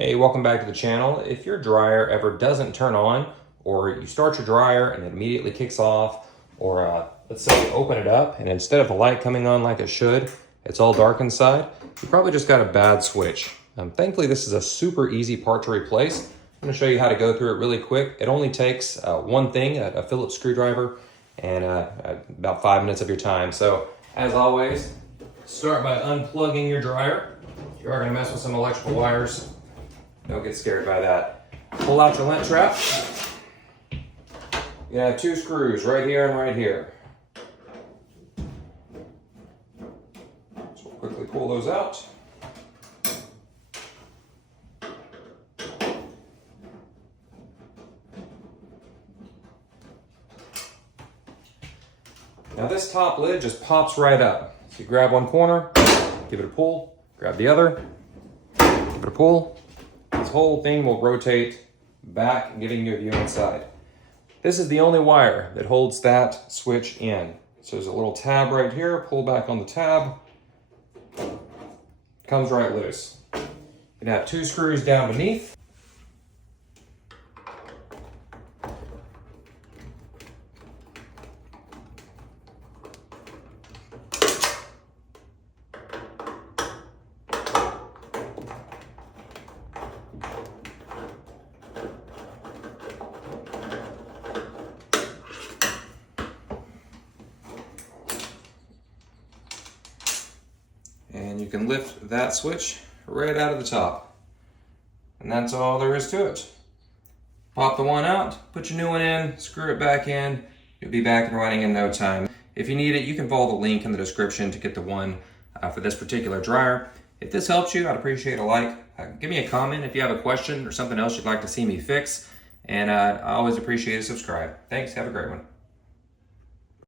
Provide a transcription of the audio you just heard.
Hey, welcome back to the channel. If your dryer ever doesn't turn on, or you start your dryer and it immediately kicks off, or let's say you open it up and instead of the light coming on like it should, it's all dark inside, you probably just got a bad switch. Thankfully, this is a super easy part to replace. I'm gonna show you how to go through it really quick. It only takes one thing, a Phillips screwdriver, and about 5 minutes of your time. So, as always, start by unplugging your dryer. If you are gonna mess with some electrical wires, don't get scared by that. Pull out your lint trap. You have 2 screws right here and right here. So we'll quickly pull those out. Now this top lid just pops right up. So you grab one corner, give it a pull, grab the other, give it a pull. This whole thing will rotate back, giving you a view inside. This is the only wire that holds that switch in. So there's a little tab right here, pull back on the tab, comes right loose. You can have 2 screws down beneath. And you can lift that switch right out of the top. And that's all there is to it. Pop the one out, put your new one in, screw it back in, you'll be back and running in no time. If you need it, you can follow the link in the description to get the one for this particular dryer. If this helps you, I'd appreciate a like. Give me a comment if you have a question or something else you'd like to see me fix. And I always appreciate a subscribe. Thanks, have a great one.